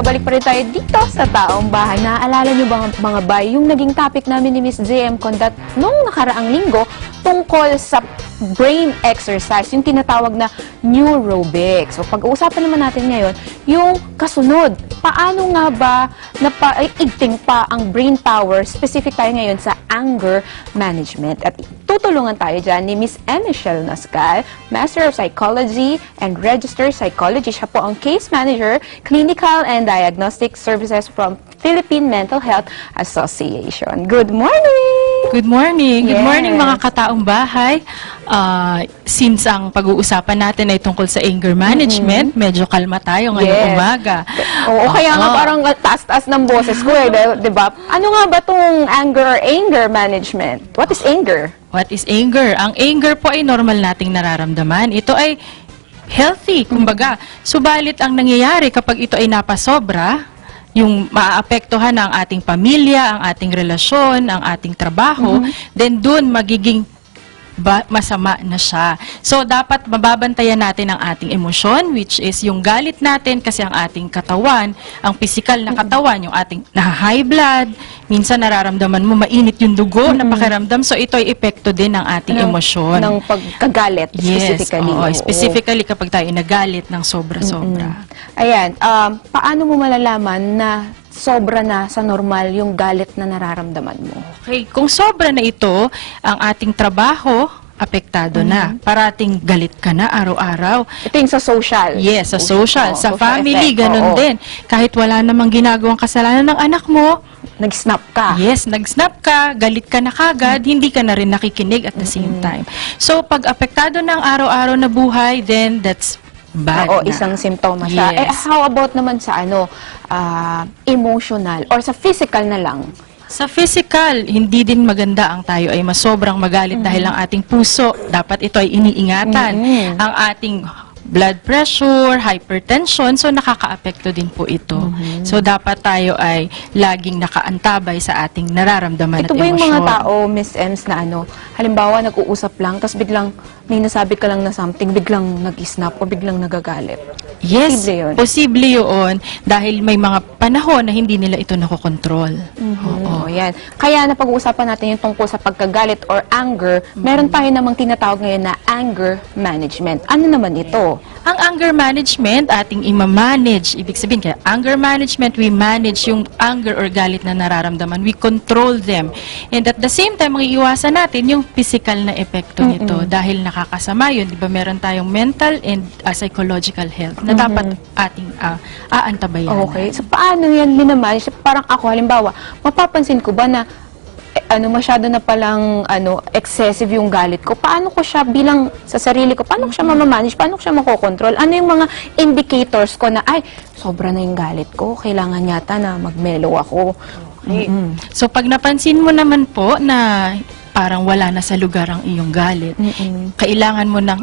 nagbabalik pa rin tayo dito sa Taong Bahay. Naaalala nyo ba mga bay, yung naging topic namin ni Miss JM Condat nung nakaraang linggo tungkol sa brain exercise, yung tinatawag na neurobics. So pag-uusapan naman natin ngayon, yung kasunod, paano nga ba napaigting pa ang brain power, specific tayo ngayon sa anger management. At tutulungan tayo dyan ni Miss Michelle Nascal, Master of Psychology and Registered Psychologist. Siya po ang Case Manager, Clinical and Diagnostic Services from Philippine Mental Health Association. Good morning! Good morning! Yes. Good morning mga kataong bahay. Since ang pag-uusapan natin ay tungkol sa anger management, medyo kalma tayo ngayong umaga. Oo, kaya nga parang taas-taas ng boses ko eh, di ba? Ano nga ba itong anger management? What is anger? What is anger? Ang anger po ay normal nating nararamdaman. Ito ay healthy, kumbaga. Subalit ang nangyayari kapag ito ay napasobra, yung maaapektuhan ang ating pamilya, ang ating relasyon, ang ating trabaho, then dun magiging masama na siya. So, dapat mababantayan natin ang ating emosyon, which is yung galit natin kasi ang ating katawan, ang physical na katawan, yung ating high blood, minsan nararamdaman mo, mainit yung dugo na pakiramdam. So, ito ay epekto din ng ating emosyon. Ng pagkagalit, specifically. Oo, specifically kapag tayo nagalit ng sobra-sobra. Ayan, paano mo malalaman na sobra na sa normal yung galit na nararamdaman mo? Okay, kung sobra na ito, ang ating trabaho, apektado na. Parating galit ka na araw-araw. Ito yung sa social. Yes, sa social. Sa social family, effect. ganun din. Kahit wala namang ginagawang kasalanan ng anak mo, Nag-snap ka. yes, nag-snap ka, galit ka na kagad, hindi ka na rin nakikinig at the same time. So, pag apektado ng araw-araw na buhay, then that's bad Oo, na. isang simptoma siya. Eh, Yes. how about naman sa emotional or sa physical na lang? Sa physical, hindi din maganda ang tayo ay masobrang magalit dahil ang ating puso, dapat ito ay iniingatan. Ang ating blood pressure, hypertension, so nakakaapekto din po ito. So dapat tayo ay laging nakaantabay sa ating nararamdaman Ito at ba yung emosyon. mga tao, Miss Ems, na halimbawa nag-uusap lang, tapos biglang may nasabi ka lang na something, biglang nag-snap o biglang nagagalit? Yes, Posible yun? posible yun dahil may mga panahon na hindi nila ito nakokontrol. Oo, yan. Kaya napag-uusapan natin yung tungkol sa pagkagalit or anger, meron tayo namang tinatawag ngayon na anger management. Ano naman ito? Ang anger management, ating ima-manage. Ibig sabihin, kaya anger management, we manage yung anger or galit na nararamdaman. We control them. And at the same time, iiwasan natin yung physical na epekto nito dahil nakakasama yun. Di ba meron tayong mental and psychological health na dapat ating aantabayan. Okay. So, paano yan minamanage? Parang ako, halimbawa, mapapansin ko ba na masyado na palang excessive yung galit ko. Paano ko siya bilang sa sarili ko, paano ko siya mamamanage? Paano ko siya makokontrol? Ano yung mga indicators ko na, ay, sobra na yung galit ko. Kailangan yata na mag-mellow ako. Okay. So pag napansin mo naman po na parang wala na sa lugar ang iyong galit, kailangan mo nang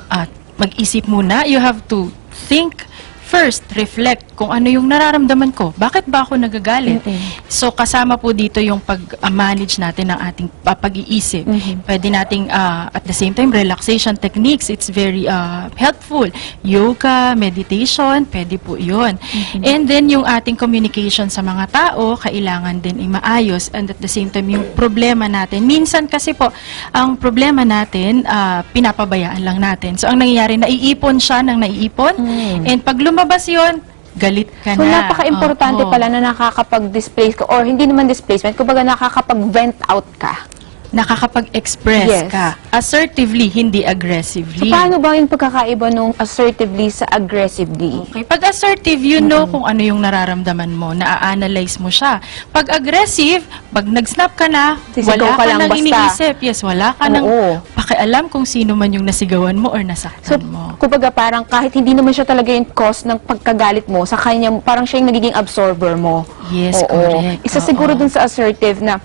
mag-isip muna. You have to think first, reflect kung ano yung nararamdaman ko. Bakit ba ako nagagalit? So, kasama po dito yung pag-manage natin ng ating pag-iisip. Pwede nating, at the same time, relaxation techniques. It's very helpful. Yoga, meditation, pwede po yun. And then, yung ating communication sa mga tao, kailangan din maayos. And at the same time, yung problema natin. Minsan kasi po, ang problema natin, pinapabayaan lang natin. So, ang nangyayari, naiipon siya ng naiipon. And pag lumabas yun, galit ka So, na. napaka-importante Oo. pala na nakakapag-displace ka, or hindi naman displacement, kumbaga nakakapag-vent out ka. Nakakapag-express ka. Assertively, hindi So, aggressively. paano ba yung pagkakaiba nung assertively sa aggressively? Okay. Pag assertive, you know kung ano yung nararamdaman mo, na-analyze mo siya. Pag aggressive, pag nag-snap ka na, Sisigaw wala ka ka lang nang basta. iniisip. Yes, wala ka nang Oo. pakialam kung sino man yung nasigawan mo or So, nasaktan mo. kumbaga parang kahit hindi naman siya talaga yung cause ng pagkagalit mo, sa kanya, parang siya yung nagiging absorber mo. Yes, Oo. correct. Isa siguro dun sa assertive na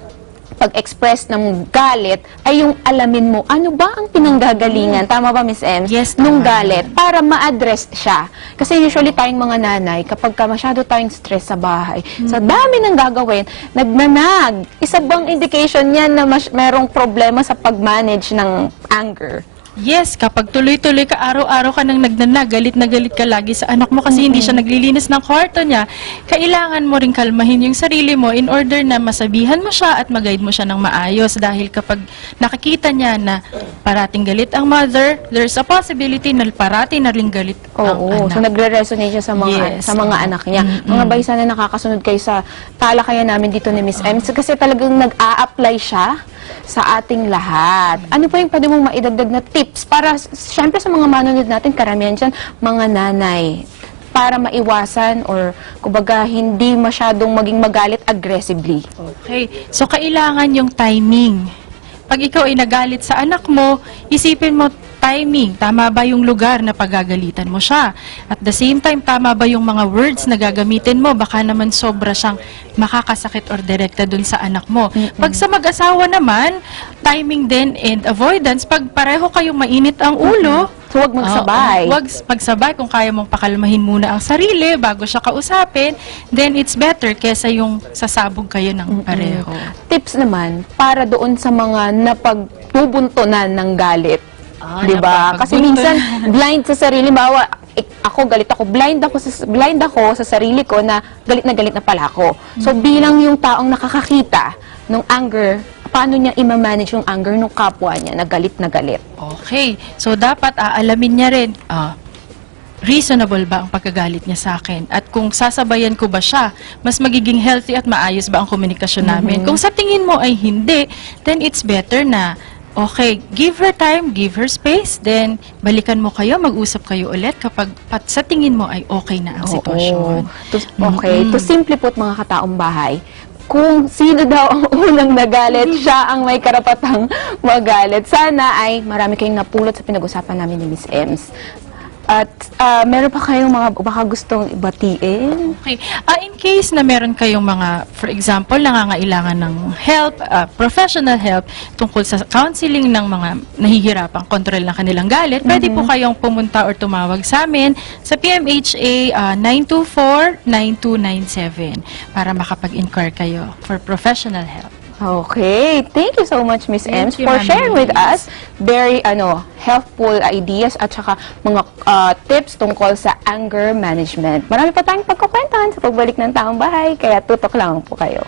pag-express ng galit ay yung alamin mo, ano ba ang pinanggagalingan? Tama ba, Miss Ems? Yes, Nung tama. galit, para ma-address siya. Kasi usually tayong mga nanay, kapag masyado tayong stress sa bahay, sa dami ng gagawin, nagnanag. Isa bang indication yan na merong problema sa pag-manage ng anger? Yes, kapag tuloy-tuloy ka, araw-araw ka nang galit na galit ka lagi sa anak mo kasi hindi siya naglilinis ng kwarto niya, kailangan mo rin kalmahin yung sarili mo in order na masabihan mo siya at mag-guide mo siya ng maayos. Dahil kapag nakikita niya na parating galit ang mother, there's a possibility na parating na rin galit ang Oo, anak. so nagre-resonate siya Yes. sa mga anak niya. Mga bay, sana nakakasunod kayo sa talakayan namin dito ni Miss M kasi talagang nag-a-apply siya sa ating lahat. Ano pa yung pwede mong maidagdag na tips para, syempre sa mga manonood natin, karamihan dyan, mga nanay, para maiwasan or kumbaga hindi masyadong maging magalit aggressively? Okay. So, kailangan yung timing. Pag ikaw ay nagalit sa anak mo, isipin mo timing. Tama ba yung lugar na pagagalitan mo siya? At the same time, tama ba yung mga words na gagamitin mo? Baka naman sobra siyang makakasakit or direkta dun sa anak mo. Pag sa mag-asawa naman, timing din and avoidance. Pag pareho kayong mainit ang ulo, So, huwag magsabay. Huwag pagsabay. Kung kaya mong pakalmahin muna ang sarili bago siya kausapin, then it's better kesa yung sasabog kayo ng pareho. Tips naman para doon sa mga napagtubuntunan ng galit. Di ba? Kasi napapagbunton. minsan blind sa sarili, bawa ako galit ako, blind ako sa sarili ko na galit na pala ako. So bilang yung taong nakakakita ng anger, paano niya i-manage yung anger ng kapwa niya na galit na galit? Okay. So, dapat aalamin niya rin, reasonable ba ang pagkagalit niya sa akin? At kung sasabayan ko ba siya, mas magiging healthy at maayos ba ang komunikasyon namin? Kung sa tingin mo ay hindi, then it's better na, okay, give her time, give her space, then balikan mo kayo, mag-usap kayo ulit kapag sa tingin mo ay okay na ang sitwasyon. Okay. To simply put, mga kataong bahay, kung sino daw ang unang nagalit, siya ang may karapatang magalit. Sana ay marami kayong napulot sa pinag-usapan namin ni Miss Ems. At meron pa kayong mga baka gustong batiin? Okay. In case na meron kayong mga, for example, nangangailangan ng help, professional help, tungkol sa counseling ng mga nahihirapang control ng kanilang galit, pwede po kayong pumunta or tumawag sa amin sa PMHA 924-9297 para makapag-inquire kayo for professional help. Okay. Thank you so much, Miss Ems, Thank you, for Ma'am sharing with Denise. us very helpful ideas at saka mga tips tungkol sa anger management. Marami pa tayong pagkukwentuhan sa pagbalik ng taong bahay, kaya tutok lang po kayo.